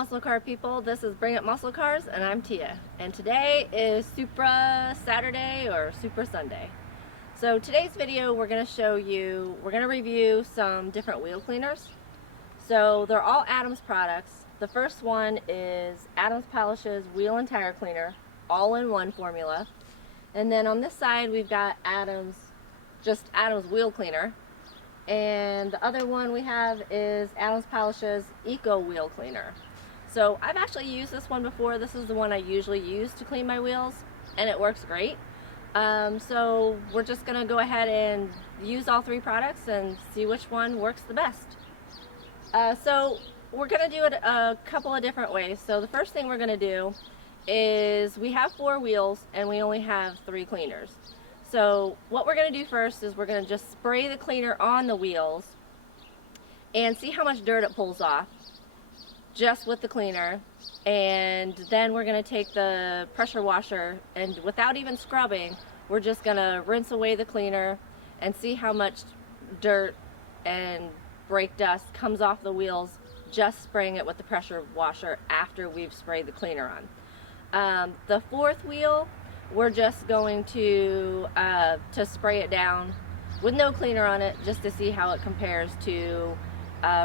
muscle car people? This is Bring It Muscle Cars and I'm Tia, and today is Supra Saturday or Supra Sunday. So today's video we're going to review some different wheel cleaners. So they're all Adams products. The first one is Adams Polish's Wheel and Tire Cleaner, all-in-one formula. And then on this side we've got Adams Wheel Cleaner. And the other one we have is Adams Polish's Eco Wheel Cleaner. So I've actually used this one before. This is the one I usually use to clean my wheels, and it works great. So we're just going to go ahead and use all three products and see which one works the best. So we're going to do it a couple of different ways. So the first thing we're going to do is we have 4 wheels and we only have 3 cleaners. So what we're going to do first is we're going to just spray the cleaner on the wheels and see how much dirt it pulls off just with the cleaner. And then we're going to take the pressure washer and without even scrubbing, we're just going to rinse away the cleaner and see how much dirt and brake dust comes off the wheels just spraying it with the pressure washer after we've sprayed the cleaner on. The 4th wheel, we're just going to spray it down with no cleaner on it just to see how it compares to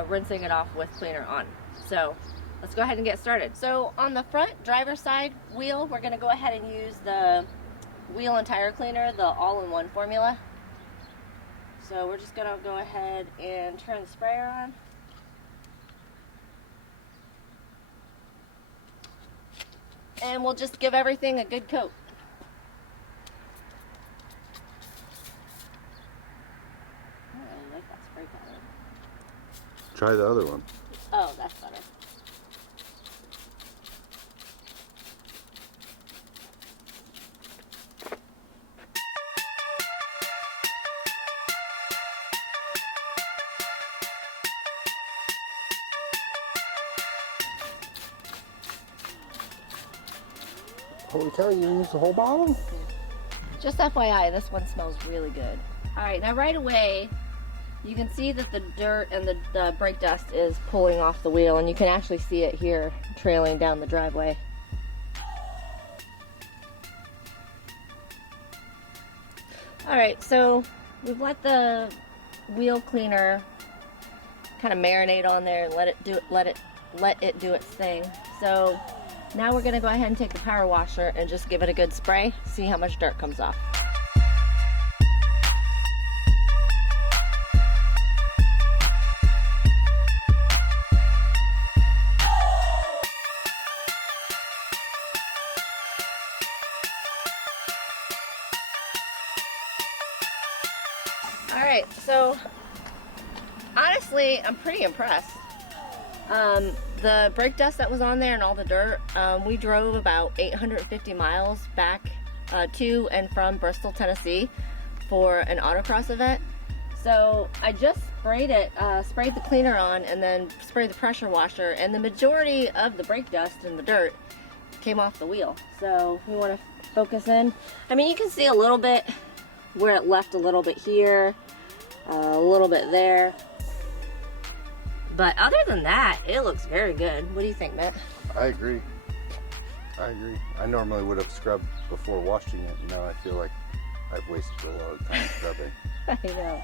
rinsing it off with cleaner on. So let's go ahead and get started. So on the front driver's side wheel, we're going to go ahead and use the Wheel and Tire Cleaner, the all-in-one formula. So we're just going to go ahead and turn the sprayer on. And we'll just give everything a good coat. Try the other one. Oh, that's better. Holy cow, you use the whole bottle? Just FYI, this one smells really good. Alright, now right away, you can see that the dirt and the brake dust is pulling off the wheel, and you can actually see it here trailing down the driveway. Alright, so we've let the wheel cleaner kind of marinate on there and let it do its thing. So now we're going to go ahead and take the power washer and just give it a good spray, see how much dirt comes off. Alright, so honestly, I'm pretty impressed. The brake dust that was on there and all the dirt, we drove about 850 miles back to and from Bristol, Tennessee for an autocross event. So I just sprayed the cleaner on and then sprayed the pressure washer, and the majority of the brake dust and the dirt came off the wheel. So we want to focus in. I mean, you can see a little bit where it left a little bit here, a little bit there. But other than that, it looks very good. What do you think, Matt? I agree. I normally would have scrubbed before washing it, and now I feel like I've wasted a lot of time scrubbing. I know.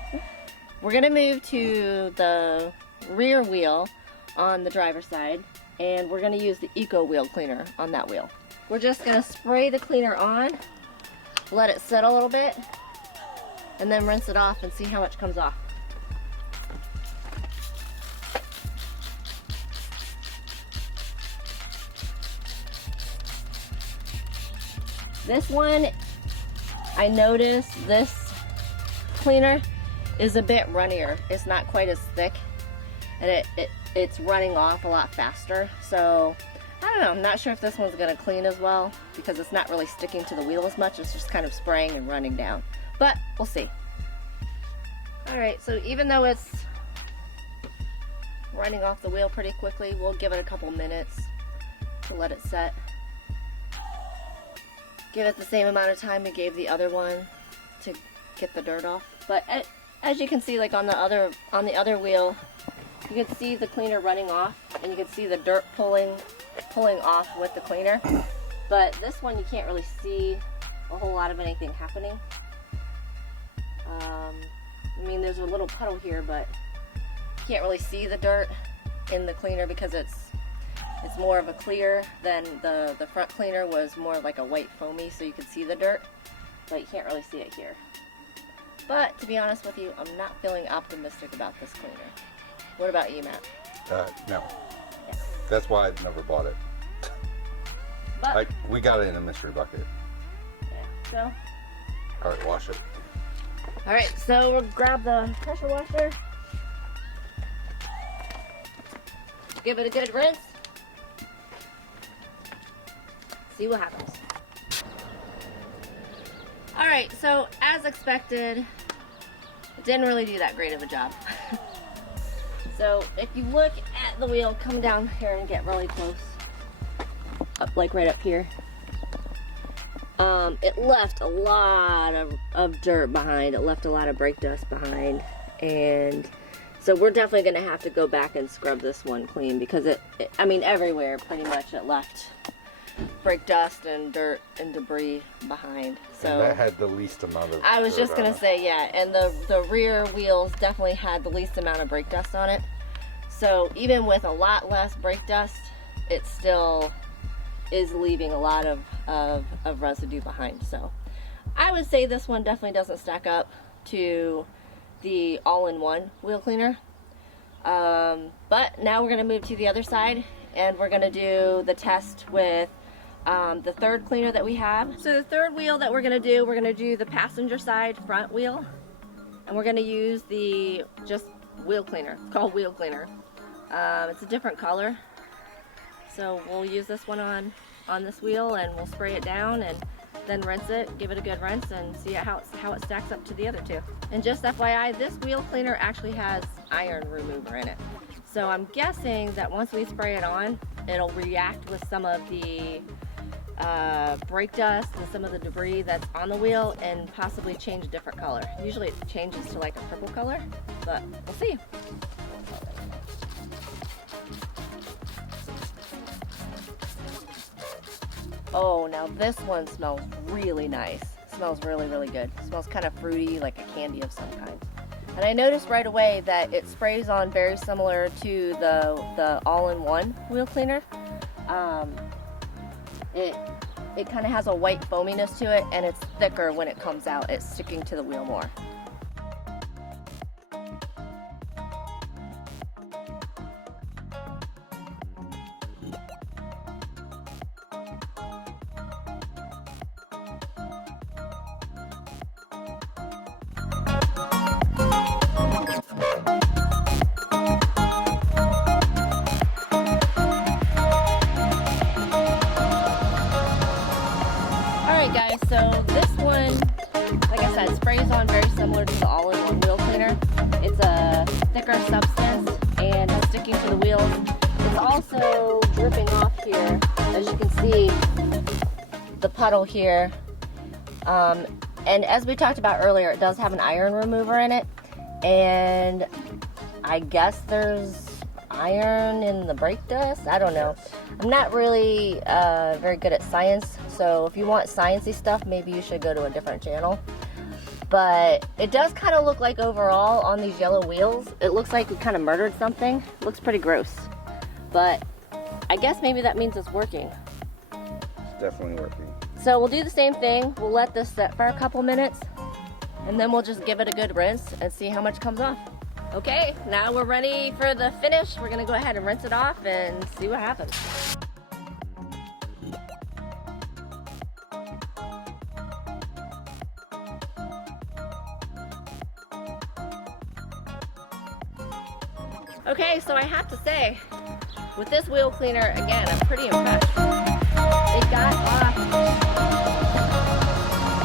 We're going to move to the rear wheel on the driver's side, and we're going to use the Eco Wheel Cleaner on that wheel. We're just going to spray the cleaner on, let it sit a little bit, and then rinse it off and see how much comes off. This one, I noticed this cleaner is a bit runnier. It's not quite as thick, and it's running off a lot faster. So I don't know, I'm not sure if this one's gonna clean as well because it's not really sticking to the wheel as much. It's just kind of spraying and running down, but we'll see. Alright, so even though it's running off the wheel pretty quickly, we'll give it a couple minutes to let it set. Give it the same amount of time we gave the other one to get the dirt off. But as you can see, like on the other wheel, you can see the cleaner running off. and you can see the dirt pulling off with the cleaner. But this one, you can't really see a whole lot of anything happening. I mean, there's a little puddle here, but you can't really see the dirt in the cleaner because it's more of a clear than the front cleaner was more like a white foamy, so you can see the dirt, but you can't really see it here. But to be honest with you, I'm not feeling optimistic about this cleaner. What about you, Matt? No. Yeah. That's why I never bought it. But, We got it in a mystery bucket. yeah, so. All right, wash it. All right, so we'll grab the pressure washer. Give it a good rinse. See what happens. All right, so as expected, it didn't really do that great of a job. So if you look at the wheel, come down here and get really close. Up, like right up here. It left a lot of dirt behind. It left a lot of brake dust behind. And so we're definitely gonna have to go back and scrub this one clean because I mean, everywhere pretty much it left brake dust and dirt and debris behind. So And that had the least amount of I was dirt just gonna on it. say, yeah, and the rear wheels definitely had the least amount of brake dust on it. So even with a lot less brake dust, it still is leaving a lot of residue behind. So I would say this one definitely doesn't stack up to the all-in-one wheel cleaner. But now we're gonna move to the other side and we're gonna do the test with the third cleaner that we have. So the third wheel that we're gonna do the passenger side front wheel, and we're gonna use the just wheel cleaner. It's called wheel cleaner. It's a different color, so we'll use this one on this wheel and we'll spray it down and then rinse it, give it a good rinse, and see how it stacks up to the other two. And just FYI, this wheel cleaner actually has iron remover in it. So I'm guessing that once we spray it on, it'll react with some of the brake dust and some of the debris that's on the wheel and possibly change a different color. Usually it changes to like a purple color, but we'll see. Oh, now this one smells really nice. It smells really, really good. It smells kind of fruity, like a candy of some kind. And I noticed right away that it sprays on very similar to the all-in-one wheel cleaner. It kind of has a white foaminess to it, and it's thicker when it comes out. It's sticking to the wheel more. Alright guys, so this one, like I said, sprays on very similar to the all-in-one wheel cleaner. It's a thicker substance and it's sticking to the wheels. It's also dripping off here, as you can see, the puddle here. And as we talked about earlier, it does have an iron remover in it, and I guess there's iron in the brake dust. I don't know. I'm not really very good at science, so if you want sciencey stuff, maybe you should go to a different channel. But it does kind of look like overall on these yellow wheels, it looks like we kind of murdered something. It looks pretty gross, but I guess maybe that means it's working. It's definitely working. So we'll do the same thing. We'll let this set for a couple minutes, and then we'll just give it a good rinse and see how much comes off. Okay, now we're ready for the finish. We're gonna go ahead and rinse it off and see what happens. Okay, so I have to say, with this wheel cleaner, again, I'm pretty impressed.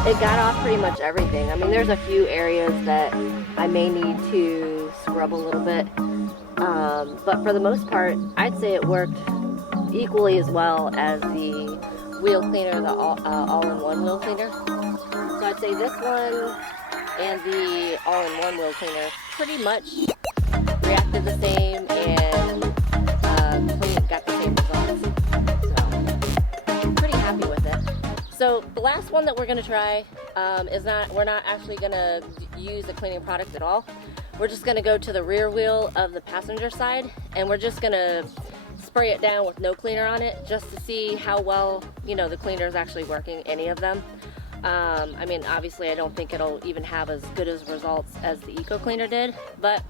It got off pretty much everything. I mean, there's a few areas that I may need to scrub a little bit. But for the most part, I'd say it worked equally as well as the wheel cleaner, the all-in-one wheel cleaner. So I'd say this one and the all-in-one wheel cleaner pretty much reacted the same and So the last one that we're gonna try we're not actually gonna use a cleaning product at all. We're just gonna go to the rear wheel of the passenger side, and we're just gonna spray it down with no cleaner on it, just to see how well, the cleaner is actually working, any of them. I mean, obviously I don't think it'll even have as good as results as the Eco Cleaner did, but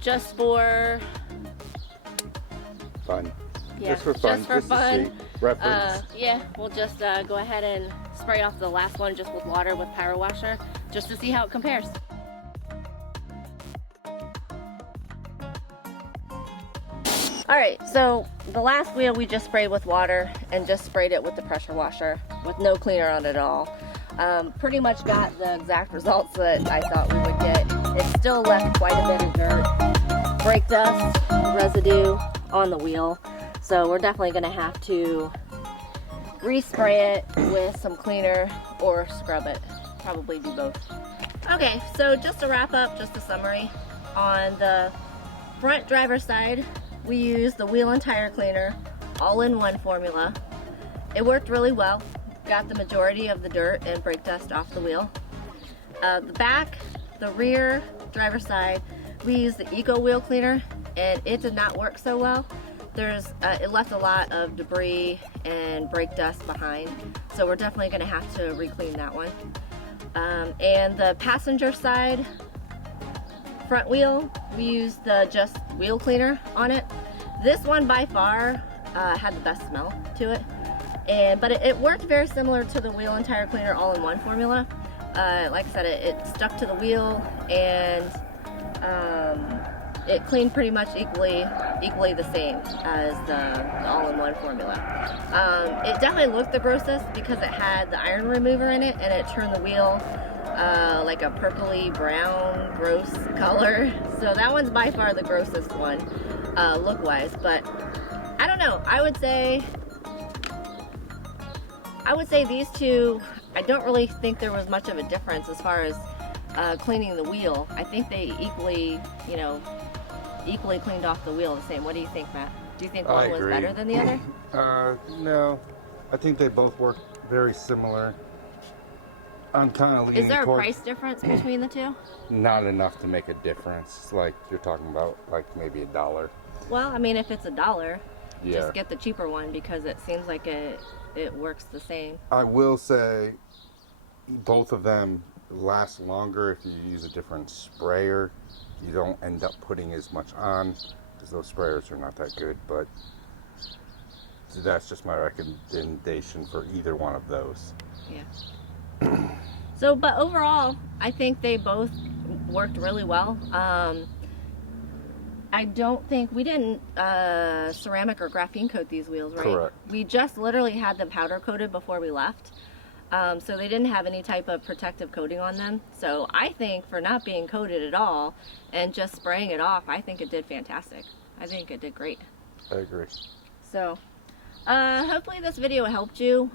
just for fun. Yeah, just for fun. Just for fun. To see. Reference. Yeah, we'll just go ahead and spray off the last one just with water with power washer, just to see how it compares. Alright, so the last wheel we just sprayed with water and just sprayed it with the pressure washer with no cleaner on it at all. Pretty much got the exact results that I thought we would get. It still left quite a bit of dirt, brake dust, residue on the wheel. So we're definitely going to have to respray it with some cleaner or scrub it. Probably do both. Okay, so just to wrap up, just a summary. On the front driver's side, we used the wheel and tire cleaner, all-in-one formula. It worked really well. Got the majority of the dirt and brake dust off the wheel. The back, the rear driver's side, we used the Eco Wheel Cleaner, and it did not work so well. It left a lot of debris and brake dust behind, so we're definitely going to have to re-clean that one. And the passenger side front wheel, we used the just wheel cleaner on it. This one by far had the best smell to it, but it worked very similar to the wheel and tire cleaner all-in-one formula. Like I said, it stuck to the wheel, and it cleaned pretty much equally the same as the all-in-one formula. It definitely looked the grossest because it had the iron remover in it, and it turned the wheel like a purpley brown gross color. So that one's by far the grossest one look-wise, but I don't know. I would say these two, I don't really think there was much of a difference as far as cleaning the wheel. I think they equally cleaned off the wheel the same. What do you think, Matt? Do you think one was better than the other? No, I think they both work very similar. I'm kind of leaning. Is there a price difference between the two? Not enough to make a difference. Like you're talking about, like maybe $1. Well, I mean, if it's $1, yeah, just get the cheaper one because it seems like it works the same. I will say, both of them last longer if you use a different sprayer. You don't end up putting as much on because those sprayers are not that good, but that's just my recommendation for either one of those. Yeah. So, but overall, I think they both worked really well. I don't think we didn't ceramic or graphene coat these wheels, right? Correct. We just literally had them powder coated before we left. So they didn't have any type of protective coating on them. So I think for not being coated at all and just spraying it off, I think it did fantastic. I think it did great. I agree. So hopefully this video helped you.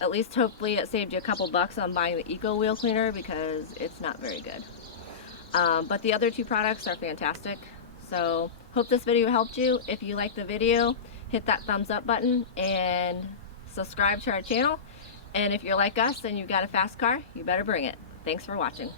At least hopefully it saved you a couple bucks on buying the Eco Wheel Cleaner because it's not very good. But the other two products are fantastic. So hope this video helped you. If you liked the video, hit that thumbs up button and subscribe to our channel. And if you're like us and you've got a fast car, you better bring it. Thanks for watching.